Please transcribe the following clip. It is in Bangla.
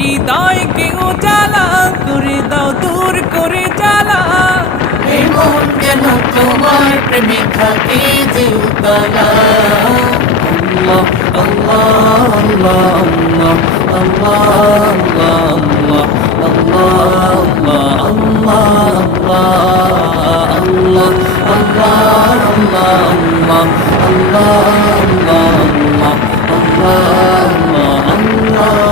হৃদয়কে উজালা করে দাও, দূর করে জ্বালা। এই মন যেন তোমার প্রেমে থাকে যে উতলা। আল্লাহ আল্লাহ আল্লাহ আল্লাহ আল্লাহ আল্লাহ আল্লাহ আল্লাহ আল্লাহ আল্লাহ আল্লাহ আল্লাহ আল্লাহ আল্লাহ আল্লাহ আল্লাহ আল্লাহ